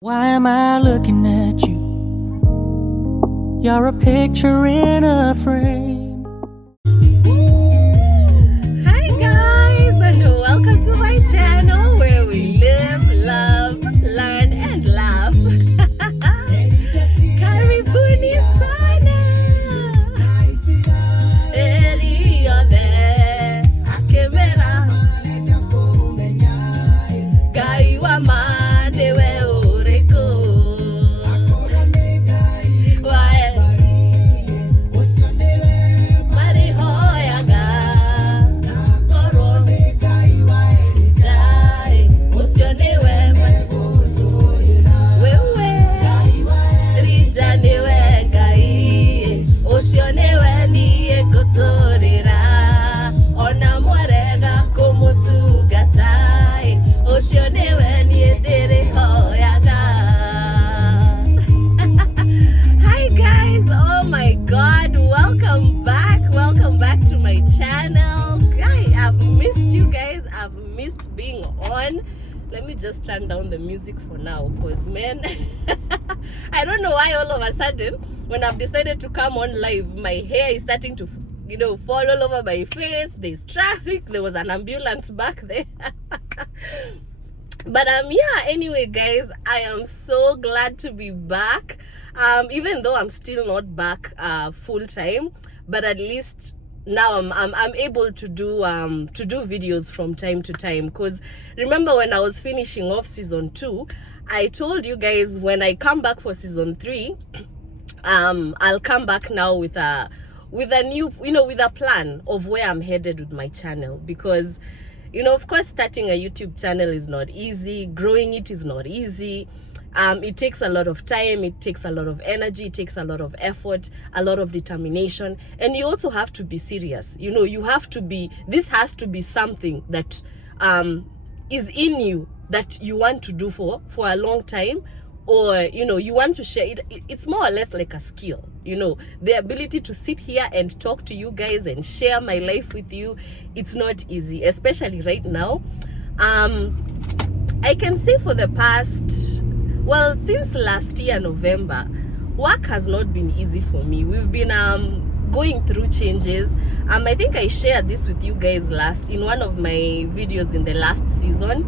Why am I looking at you? You're a picture in a frame. Hi guys, and welcome to my channel where we live, love, learn and laugh. Karibuni sana. Eliode akemera. Gaiwa manewe ureko. Wae. Marihoyaga. Korone gaiwa erijai. Usionewe wewe. Rijanewe gai. Usionewe niye kotorera. Ona mwarega kumutugatai. Usionewe niye dere hoyaga. Hi guys, oh my god, welcome back to my channel. I've missed you guys. I've missed being on. Let me just turn down the music for now, because man, I don't know why all of a sudden when I've decided to come on live, my hair is starting to fall all over my face. There's traffic, there was an ambulance back there. But yeah, anyway guys, I am so glad to be back, even though I'm still not back full time, but at least now I'm able to do videos from time to time. Because remember when I was finishing off season 2, I told you guys when I come back for season 3, I'll come back now with a new, with a plan of where I'm headed with my channel. Because of course, starting a YouTube channel is not easy. Growing it is not easy. It takes a lot of time. It takes a lot of energy. It takes a lot of effort, a lot of determination. And you also have to be serious. You have to be, this has to be something that is in you, that you want to do for a long time. Or, you want to share it. It's more or less like a skill, the ability to sit here and talk to you guys and share my life with you. It's not easy, especially right now. I can say for the past, since last year, November, work has not been easy for me. We've been going through changes. I think I shared this with you guys in one of my videos in the last season.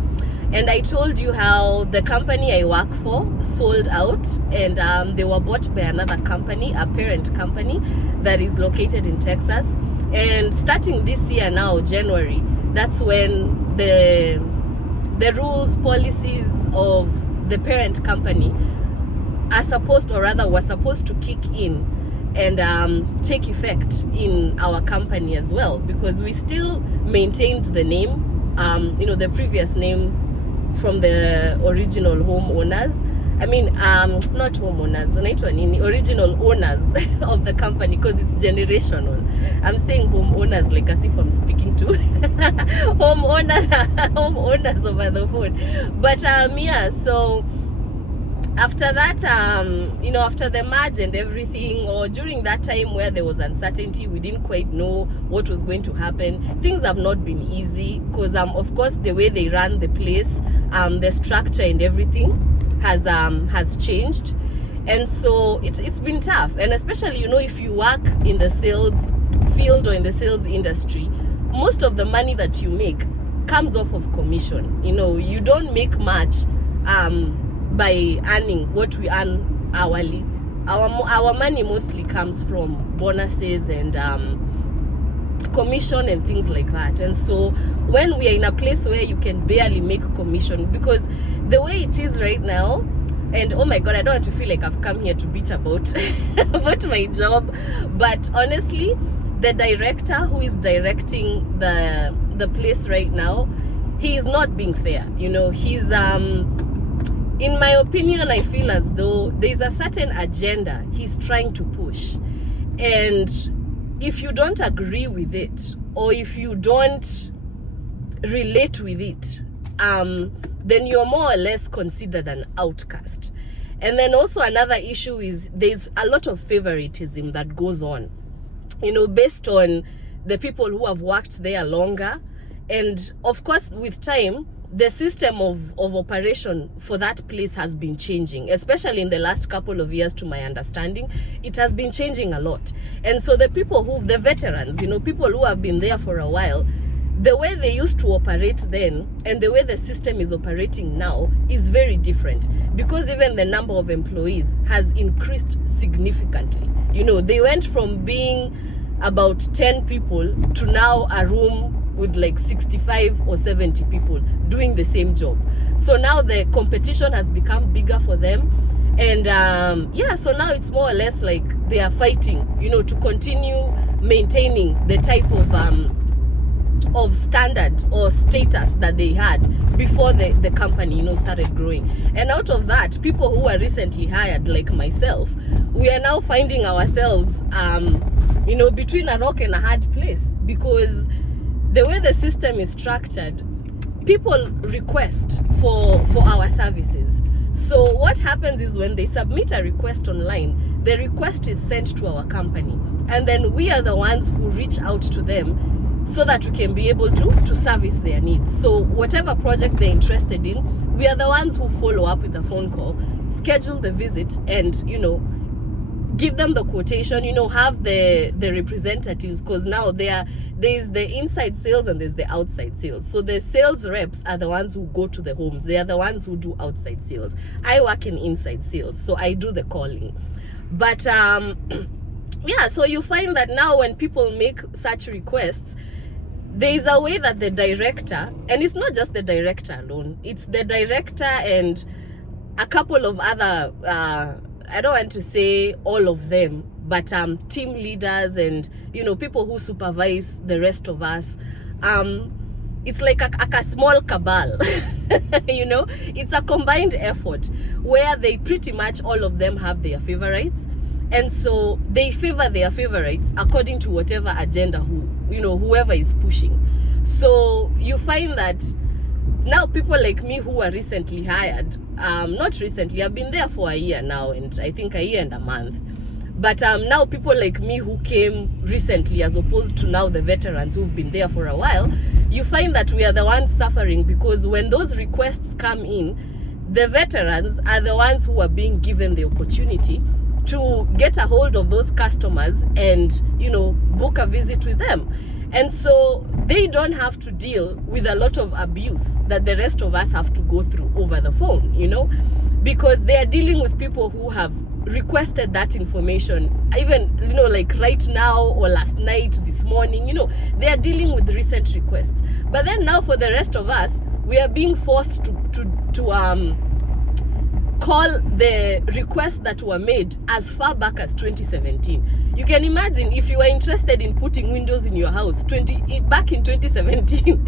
And I told you how the company I work for sold out, and they were bought by another company, a parent company that is located in Texas. And starting this year now, January, that's when the rules, policies of the parent company were supposed to kick in and take effect in our company as well, because we still maintained the name, the previous name from the original homeowners. Not homeowners, original owners of the company, because it's generational. I'm saying homeowners like as if I'm speaking to homeowners over the phone. But yeah, so after that, after the merge and everything, or during that time where there was uncertainty, we didn't quite know what was going to happen. Things have not been easy, because of course the way they run the place, the structure and everything has changed. And so it's been tough. And especially, if you work in the sales field or in the sales industry, most of the money that you make comes off of commission. You don't make much by earning what we earn hourly. Our money mostly comes from bonuses and commission and things like that. And so when we are in a place where you can barely make commission, because the way it is right now, and oh my god, I don't want to feel like I've come here to bitch about about my job, but honestly, the director who is directing the place right now, he is not being fair. He's in my opinion, I feel as though there's a certain agenda he's trying to push. And if you don't agree with it, or if you don't relate with it, then you're more or less considered an outcast. And then also another issue is there's a lot of favoritism that goes on, based on the people who have worked there longer. And of course, with time, the system of operation for that place has been changing, especially in the last couple of years. To my understanding, it has been changing a lot. And so the people the veterans, you know, people who have been there for a while, the way they used to operate then and the way the system is operating now is very different, because even the number of employees has increased significantly. You know, they went from being about 10 people to now a room with like 65 or 70 people doing the same job. So now the competition has become bigger for them. And yeah, so now it's more or less like they are fighting, you know, to continue maintaining the type of standard or status that they had before the company, you know, started growing. And out of that, people who were recently hired, like myself, we are now finding ourselves, you know, between a rock and a hard place, because the way the system is structured, people request for our services. So what happens is when they submit a request online, the request is sent to our company, and then we are the ones who reach out to them so that we can be able to service their needs. So whatever project they're interested in, we are the ones who follow up with a phone call, schedule the visit, and, you know, give them the quotation, you know, have the representatives, because now there's the inside sales and there's the outside sales. So the sales reps are the ones who go to the homes. They are the ones who do outside sales. I work in inside sales, so I do the calling. But yeah, so you find that now when people make such requests, there is a way that the director, and it's not just the director alone, it's the director and a couple of other I don't want to say all of them, but team leaders and, you know, people who supervise the rest of us. It's like a small cabal. You know, it's a combined effort where they pretty much all of them have their favorites, and so they favor their favorites according to whatever agenda whoever is pushing. So you find that now people like me who were recently hired, not recently, I've been there for a year now, and I think a year and a month, but now people like me who came recently, as opposed to now the veterans who've been there for a while, you find that we are the ones suffering, because when those requests come in, the veterans are the ones who are being given the opportunity to get a hold of those customers and, you know, book a visit with them. And so they don't have to deal with a lot of abuse that the rest of us have to go through over the phone, you know, because they are dealing with people who have requested that information, even, you know, like right now or last night, this morning, you know, they are dealing with recent requests. But then now for the rest of us, we are being forced to call the requests that were made as far back as 2017. You can imagine if you were interested in putting windows in your house back in 2017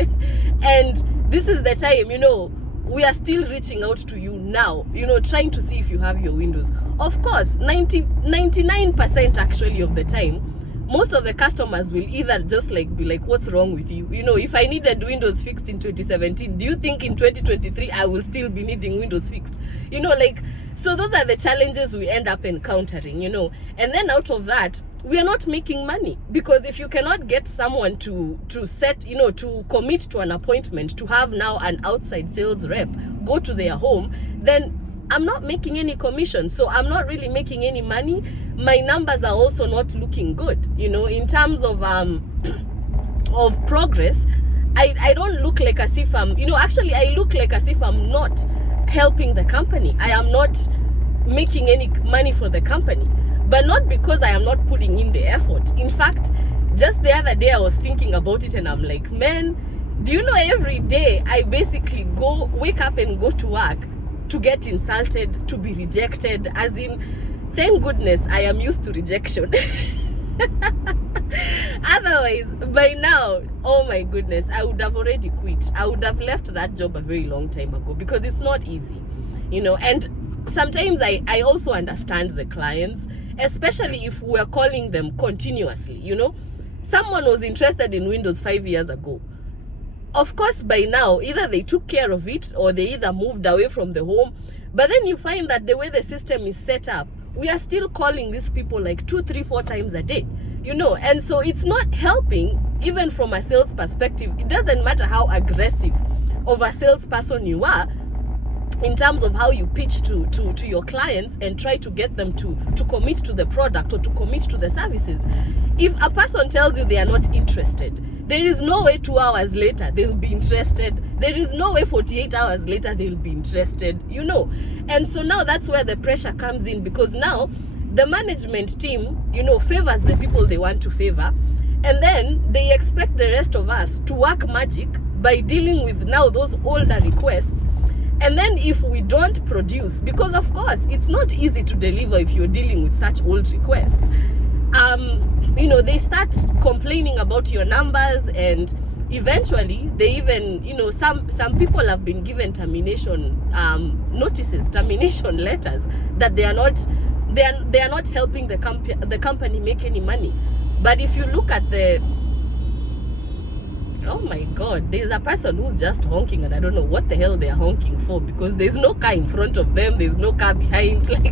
and this is the time, you know, we are still reaching out to you now, you know, trying to see if you have your windows. Of course, 99% actually of the time, most of the customers will either just like be like, what's wrong with you? You know, if I needed Windows fixed in 2017, do you think in 2023 I will still be needing Windows fixed? You know, like, so those are the challenges we end up encountering, you know. And then out of that, we are not making money, because if you cannot get someone to set, you know, to commit to an appointment, to have now an outside sales rep go to their home, then I'm not making any commission, so I'm not really making any money. My numbers are also not looking good, you know, in terms of progress. I don't look like as if I'm, you know, actually I look like as if I'm not helping the company. I am not making any money for the company, but not because I am not putting in the effort. In fact, just the other day I was thinking about it and I'm like, man, do you know every day I basically wake up and go to work to get insulted, to be rejected, as in, thank goodness I am used to rejection. Otherwise, by now, oh my goodness, I would have already quit. I would have left that job a very long time ago, because it's not easy, you know. And sometimes I also understand the clients, especially if we're calling them continuously, you know. Someone was interested in Windows 5 years ago. Of course, by now, either they took care of it or they either moved away from the home. But then you find that the way the system is set up, we are still calling these people like 2, 3, 4 times a day, you know. And so it's not helping, even from a sales perspective. It doesn't matter how aggressive of a salesperson you are, in terms of how you pitch to your clients and try to get them to commit to the product or to commit to the services. If a person tells you they are not interested, there is no way 2 hours later they'll be interested. There is no way 48 hours later they'll be interested, you know. And so now that's where the pressure comes in, because now the management team, you know, favors the people they want to favor, and then they expect the rest of us to work magic by dealing with now those older requests. And then if we don't produce, because of course it's not easy to deliver if you're dealing with such old requests, you know, they start complaining about your numbers, and eventually they even, you know, some people have been given termination notices, termination letters, that they are not helping the company make any money. But if you look at the, oh my god, there's a person who's just honking, and I don't know what the hell they're honking for, because there's no car in front of them, there's no car behind. Like,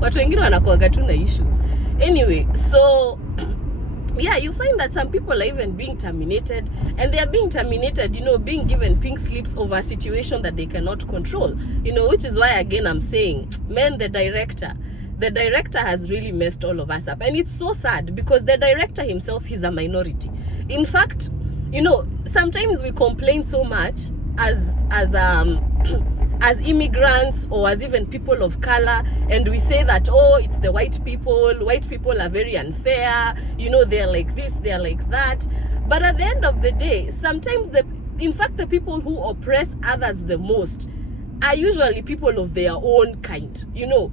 watu wengine wanakuwaga tu na issues. Anyway, so yeah, you find that some people are even being terminated, and they are being terminated, you know, being given pink slips over a situation that they cannot control, you know, which is why, again, I'm saying, man, the director has really messed all of us up. And it's so sad, because the director himself, he's a minority. In fact, you know, sometimes we complain so much as immigrants, or as even people of color, and we say that, oh, it's the white people are very unfair, you know, they're like this, they're like that. But at the end of the day, sometimes in fact the people who oppress others the most are usually people of their own kind, you know.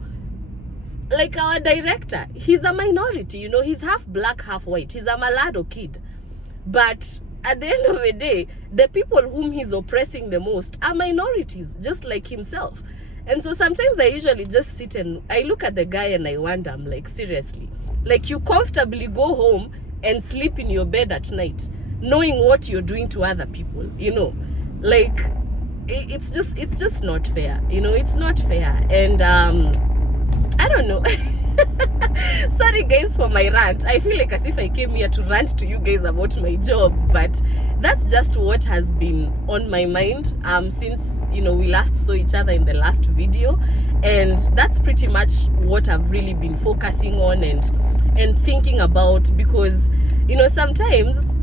Like our director, he's a minority, you know, he's half black, half white, he's a mulatto kid. But at the end of the day, the people whom he's oppressing the most are minorities, just like himself. And so sometimes I usually just sit and I look at the guy and I wonder, I'm like, seriously, like, you comfortably go home and sleep in your bed at night, knowing what you're doing to other people, you know, like, it's just not fair, you know, it's not fair. And I don't know. Sorry guys for my rant. I feel like as if I came here to rant to you guys about my job, but that's just what has been on my mind since, you know, we last saw each other in the last video. And that's pretty much what I've really been focusing on and thinking about, because, you know, sometimes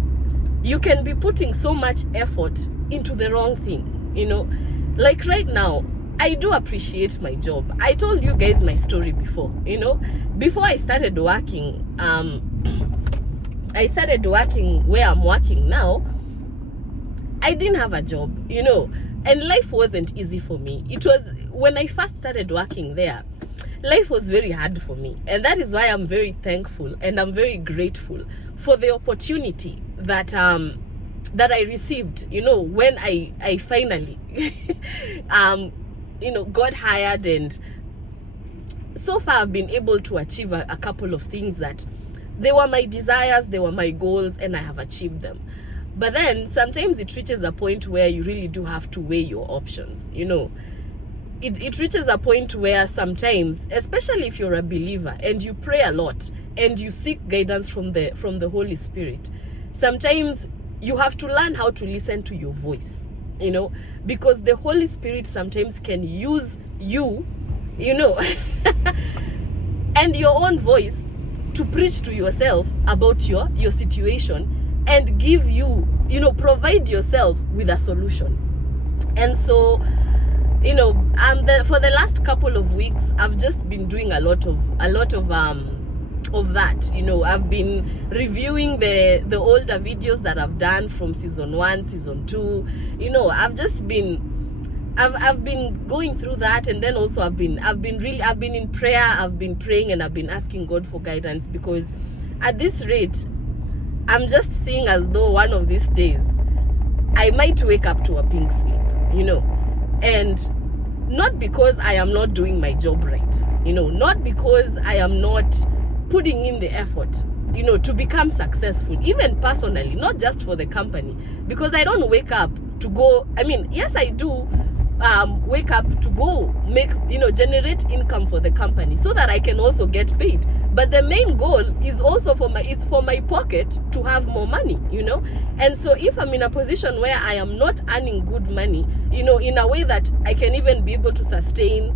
you can be putting so much effort into the wrong thing, you know. Like right now, I do appreciate my job. I told you guys my story before, you know. Before I started working, where I'm working now, I didn't have a job, you know, and life wasn't easy for me. It was, when I first started working there, life was very hard for me. And that is why I'm very thankful and I'm very grateful for the opportunity that I received, you know, when I finally you know, got hired. And so far I've been able to achieve a couple of things that they were my desires, they were my goals, and I have achieved them. But then sometimes it reaches a point where you really do have to weigh your options, you know. It reaches a point where sometimes, especially if you're a believer and you pray a lot and you seek guidance from the Holy Spirit, sometimes you have to learn how to listen to your voice, you know, because the Holy Spirit sometimes can use you, you know, and your own voice to preach to yourself about your situation and give you, you know, provide yourself with a solution. And so, you know, for the last couple of weeks, I've just been doing a lot of that, you know. I've been reviewing the older videos that I've done from season 1, season 2, you know. I've been going through that, and then also I've been in prayer. I've been praying and I've been asking God for guidance, because at this rate, I'm just seeing as though one of these days I might wake up to a pink slip, you know. And not because I am not doing my job right, you know, not because I am not putting in the effort, you know, to become successful, even personally, not just for the company, because I don't wake up to go, I mean, yes, I do wake up to go make, generate income for the company so that I can also get paid. But the main goal is also for my pocket to have more money, and so if I'm in a position where I am not earning good money, in a way that I can even be able to sustain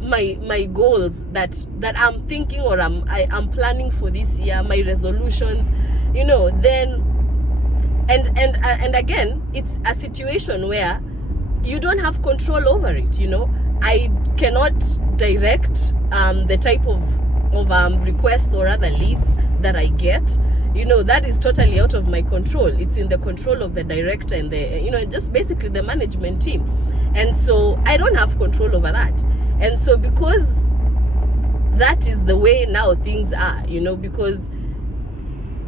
my goals that I'm thinking or I'm planning for this year, my resolutions, then and again, it's a situation where you don't have control over it. I cannot direct the type of requests or other leads that I get. That is totally out of my control. It's in the control of the director and the just basically the management team, and so I don't have control over that. And so because that is the way now things are, because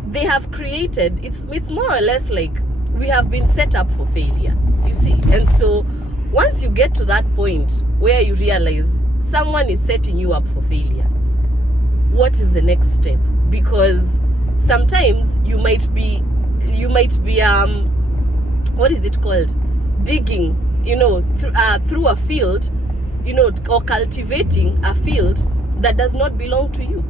they have created, it's more or less like we have been set up for failure, you see. And so once you get to that point where you realize someone is setting you up for failure, what is the next step? Because sometimes you might be what is it called, digging through a field, or cultivating a field that does not belong to you.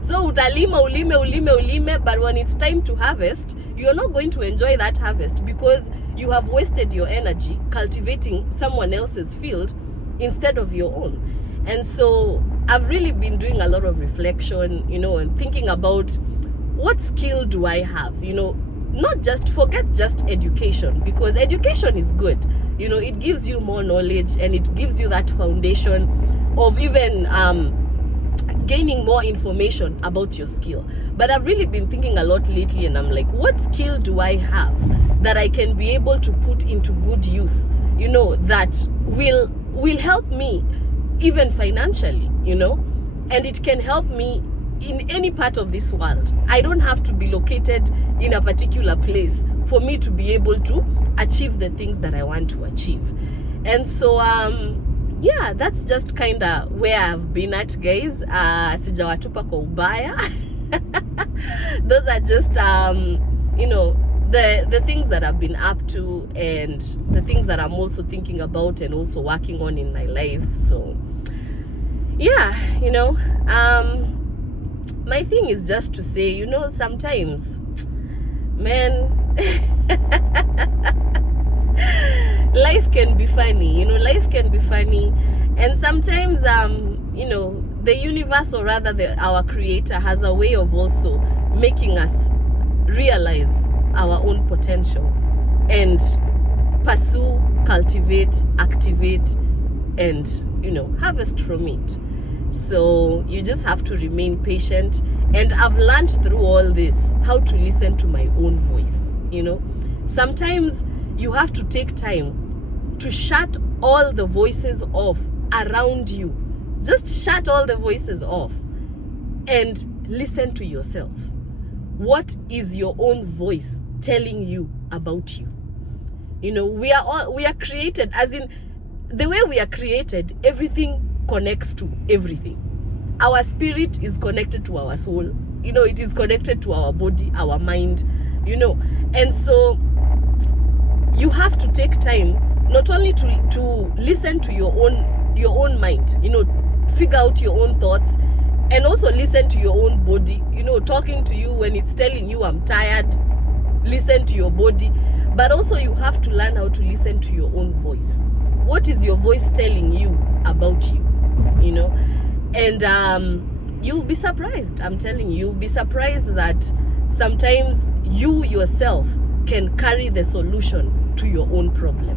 So utalima ulime, but when it's time to harvest, you're not going to enjoy that harvest because you have wasted your energy cultivating someone else's field instead of your own. And so I've really been doing a lot of reflection, and thinking about what skill do I have, not just forget just education, because education is good, it gives you more knowledge and it gives you that foundation of even gaining more information about your skill. But I've really been thinking a lot lately, and I'm like, what skill do I have that I can be able to put into good use, that will help me even financially, and it can help me in any part of this world. I don't have to be located in a particular place for me to be able to achieve the things that I want to achieve. And so yeah, that's just kind of where I've been at, guys. Sijawatupa kwa ubaya. Those are just the things that I've been up to, and the things that I'm also thinking about and also working on in my life. So yeah, my thing is just to say, sometimes, man, life can be funny, life can be funny. And sometimes, the universe, or rather our creator, has a way of also making us realize our own potential and pursue, cultivate, activate, and, harvest from it. So you just have to remain patient. And I've learned through all this how to listen to my own voice. Sometimes you have to take time to shut all the voices off around you. Just shut all the voices off and listen to yourself. What is your own voice telling you about you? We are created, as in the way we are created, everything connects to everything. Our spirit is connected to our soul, it is connected to our body, our mind, and so you have to take time not only to listen to your own mind, figure out your own thoughts, and also listen to your own body, talking to you when it's telling you I'm tired, listen to your body. But also you have to learn how to listen to your own voice. What is your voice telling you about you? And you'll be surprised. I'm telling you, you'll be surprised that sometimes you yourself can carry the solution to your own problem.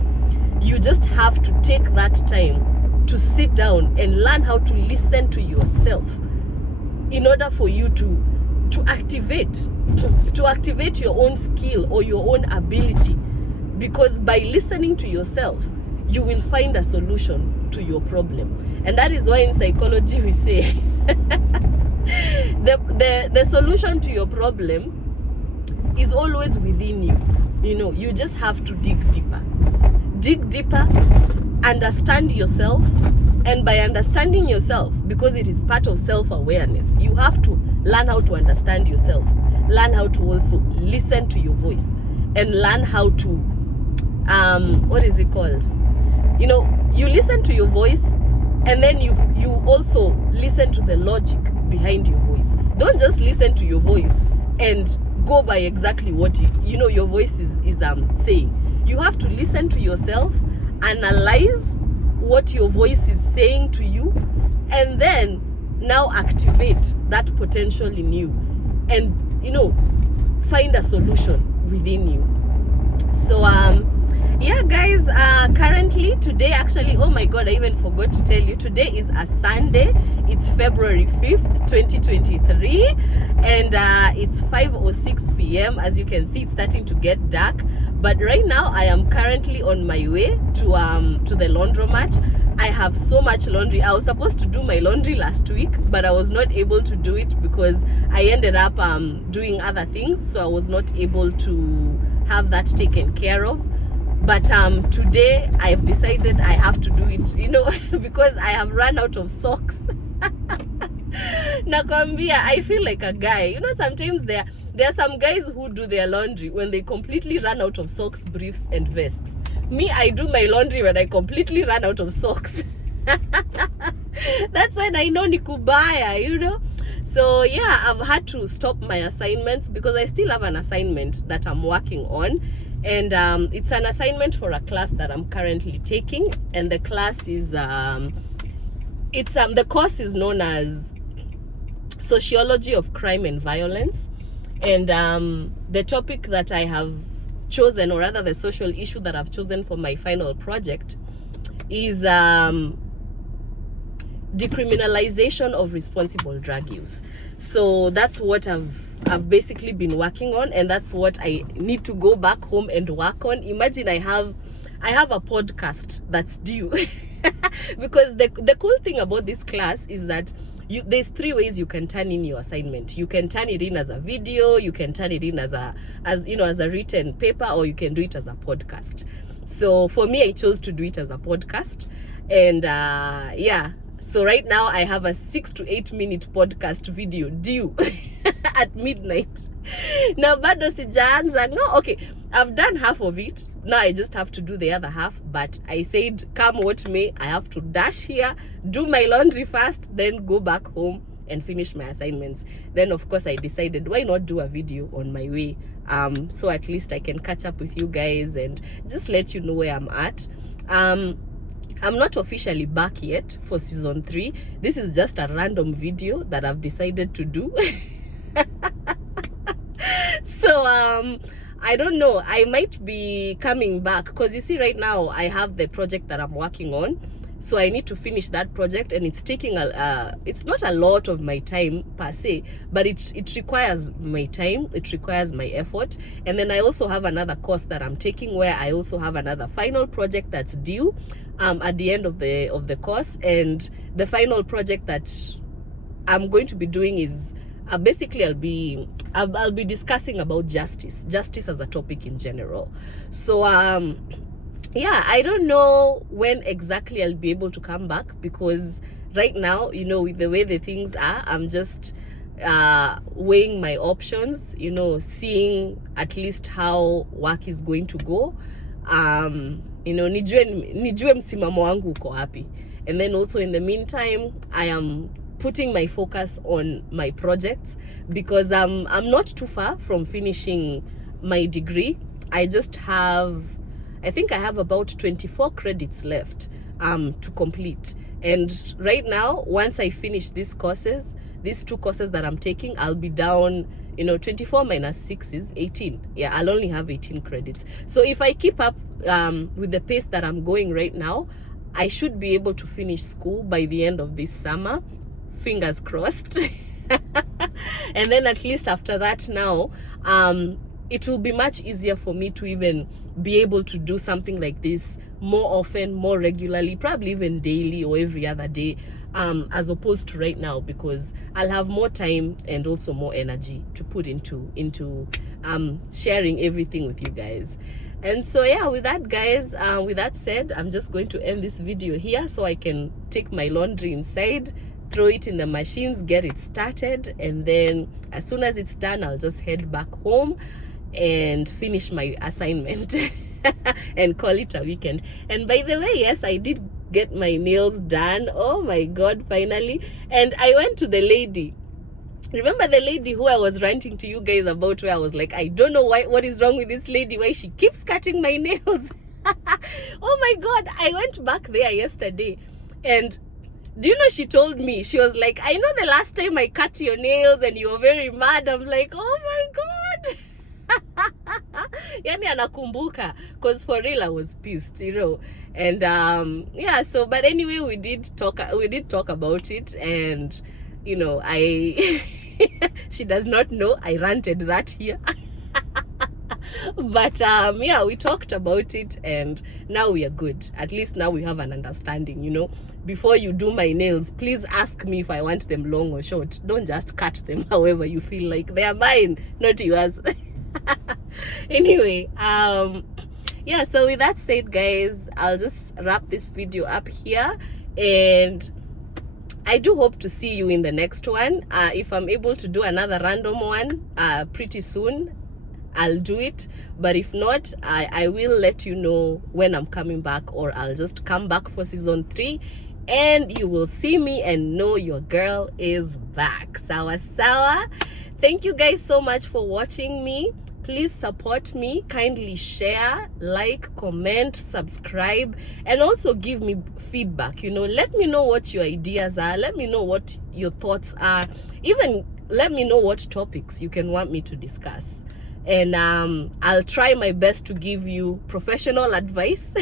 You just have to take that time to sit down and learn how to listen to yourself in order for you to activate your own skill or your own ability. Because by listening to yourself, you will find a solution to your problem. And that is why in psychology we say the solution to your problem is always within you. You just have to dig deeper, understand yourself. And by understanding yourself, because it is part of self-awareness, you have to learn how to understand yourself, learn how to also listen to your voice, and learn how to what is it called? You know, you listen to your voice, and then you also listen to the logic behind your voice. Don't just listen to your voice and go by exactly what you know your voice is saying. You have to listen to yourself, analyze what your voice is saying to you, and then now activate that potential in you, and you know, find a solution within you. So yeah guys, currently today, actually, oh my god, I even forgot to tell you, today is a Sunday. It's February 5th 2023, and it's 5:06 p.m. As you can see, it's starting to get dark, but right now I am currently on my way to the laundromat. I have so much laundry. I was supposed to do my laundry last week, but I was not able to do it because I ended up doing other things, so I was not able to have that taken care of. But today I've decided I have to do it, you know, because I have run out of socks. Nakwambia, I feel like a guy. You know, sometimes there are some guys who do their laundry when they completely run out of socks, briefs, and vests. Me, I do my laundry when I completely run out of socks. That's when I know nikubaya, you know. So yeah, I've had to stop my assignments because I still have an assignment that I'm working on, and it's an assignment for a class that I'm currently taking, and the class is the course is known as Sociology of Crime and Violence, and the topic that I have chosen, or rather the social issue that I've chosen for my final project, is decriminalization of responsible drug use. So that's what I've basically been working on, and that's what I need to go back home and work on. Imagine I have a podcast that's due. Because the cool thing about this class is that there's 3 ways you can turn in your assignment. You can turn it in as a video, you can turn it in as a written paper, or you can do it as a podcast. So for me, I chose to do it as a podcast, and yeah. So right now I have a 6 to 8 minute podcast video due at midnight. Now bado sijaanza. No, okay, I've done half of it. Now I just have to do the other half, but I said come what may, I have to dash here, do my laundry first, then go back home and finish my assignments. Then of course I decided, why not do a video on my way, so at least I can catch up with you guys and just let you know where I'm at. I'm not officially back yet for season 3. This is just a random video that I've decided to do. So I don't know, I might be coming back, because you see right now I have the project that I'm working on, so I need to finish that project, and it's taking it's not a lot of my time per se, but it requires my time, it requires my effort. And then I also have another course that I'm taking where I also have another final project that's due at the end of the course. And the final project that I'm going to be doing is basically I'll be discussing about justice as a topic in general. So yeah, I don't know when exactly I'll be able to come back, because right now, you know, with the way the things are, I'm just weighing my options, you know, seeing at least how work is going to go, you know, nijue msimamo wangu uko wapi. And then also in the meantime, I am putting my focus on my projects, because I'm not too far from finishing my degree. I think I have about 24 credits left to complete. And right now, once I finish these 2 courses that I'm taking, I'll be down, you know, 24 minus 6 is 18. Yeah, I'll only have 18 credits. So if I keep up with the pace that I'm going right now, I should be able to finish school by the end of this summer. Fingers crossed. And then at least after that now, it will be much easier for me to even be able to do something like this more often, more regularly, probably even daily or every other day, as opposed to right now, because I'll have more time and also more energy to put into sharing everything with you guys. And so yeah, with that guys, with that said, I'm just going to end this video here so I can take my laundry inside, throw it in the machines, get it started, and then as soon as it's done, I'll just head back home and finish my assignment. and call it a weekend. And by the way, yes, I did get my nails done. Oh my God, finally. And I went to the lady. Remember the lady who I was ranting to you guys about, where I was like, I don't know what is wrong with this lady, why she keeps cutting my nails. Oh my God, I went back there yesterday, and do you know, she told me, she was like, I know the last time I cut your nails and you were very mad. I'm like, oh my God. Yani anakumbuka, because for real I was pissed, you know. And yeah, so but anyway, we did talk about it, and you know, I she does not know I ranted that here. But yeah, we talked about it, and now we are good. At least now we have an understanding, you know. Before you do my nails, please ask me if I want them long or short. Don't just cut them however you feel like. They are mine, not yours. Anyway, yeah, so with that said, guys, I'll just wrap this video up here, and I do hope to see you in the next one. If I'm able to do another random one pretty soon, I'll do it. But if not, I will let you know when I'm coming back, or I'll just come back for season 3, and you will see me and know your girl is back. Sawa sawa. Thank you guys so much for watching me. Please support me. Kindly share, like, comment, subscribe, and also give me feedback. You know, let me know what your ideas are. Let me know what your thoughts are. Even let me know what topics you can want me to discuss. And I'll try my best to give you professional advice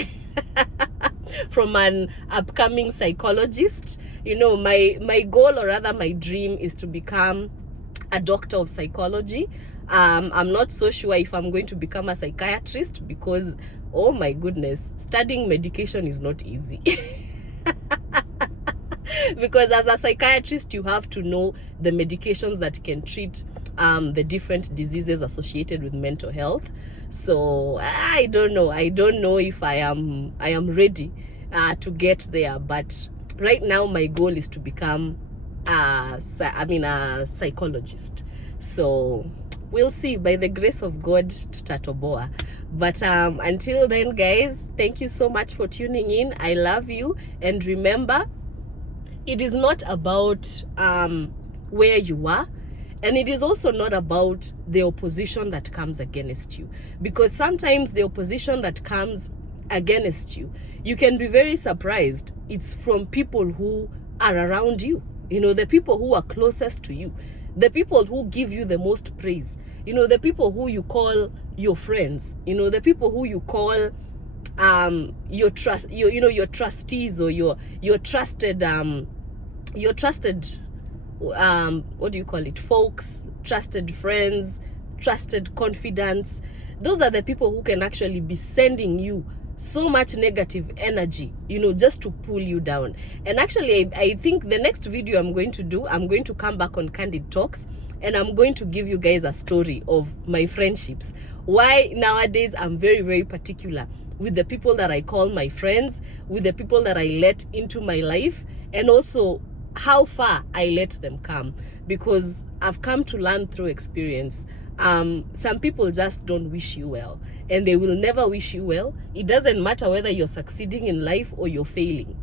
from an upcoming psychologist. You know, my goal, or rather my dream, is to become a doctor of psychology. I'm not so sure if I'm going to become a psychiatrist, because oh my goodness, studying medication is not easy. Because as a psychiatrist, you have to know the medications that can treat the different diseases associated with mental health. So I don't know if I am ready to get there. But right now my goal is to become a psychologist. So we'll see, by the grace of God, tutatoboa. But until then, guys, thank you so much for tuning in. I love you, and remember, it is not about where you are, and it is also not about the opposition that comes against you. Because sometimes the opposition that comes against you, you can be very surprised. It's from people who are around you. You know, the people who are closest to you, the people who give you the most praise, you know, the people who you call your friends, you know, the people who you call your trustees, or your trusted what do you call it, folks, trusted friends, trusted confidants. Those are the people who can actually be sending you so much negative energy, you know, just to pull you down. And actually, I think the next video I'm going to come back on Candid Talks, and I'm going to give you guys a story of my friendships. Why nowadays I'm very, very particular with the people that I call my friends, with the people that I let into my life, and also how far I let them come. Because I've come to learn through experience, some people just don't wish you well, and they will never wish you well. It doesn't matter whether you're succeeding in life or you're failing.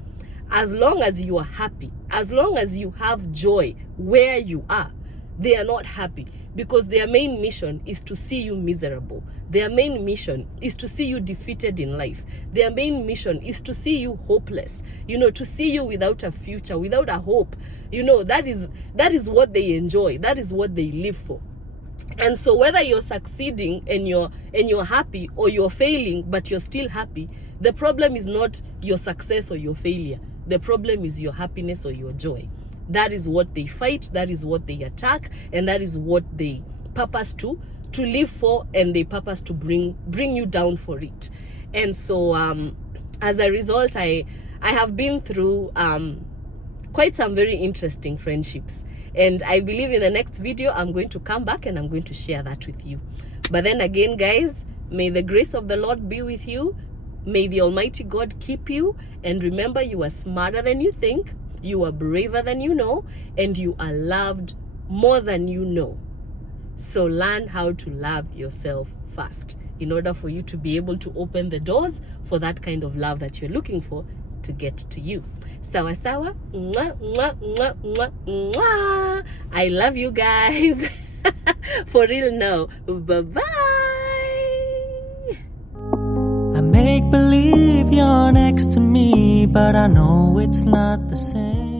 As long as you are happy, as long as you have joy where you are, they are not happy, because their main mission is to see you miserable. Their main mission is to see you defeated in life. Their main mission is to see you hopeless, you know, to see you without a future, without a hope. You know, that is what they enjoy. That is what they live for. And so whether you're succeeding and you're happy, or you're failing but you're still happy, the problem is not your success or your failure. The problem is your happiness or your joy. That is what they fight, that is what they attack, and that is what they purpose to live for, and they purpose to bring you down for it. And so as a result, I have been through quite some very interesting friendships. And I believe in the next video, I'm going to come back and I'm going to share that with you. But then again, guys, may the grace of the Lord be with you. May the Almighty God keep you. And remember, you are smarter than you think. You are braver than you know. And you are loved more than you know. So learn how to love yourself first. in order for you to be able to open the doors for that kind of love that you're looking for to get to you. Sawa sawa. Mwah, mwah, mwah, mwah, mwah. I love you guys. For real now. Bye-bye. I make believe you're next to me, but I know it's not the same.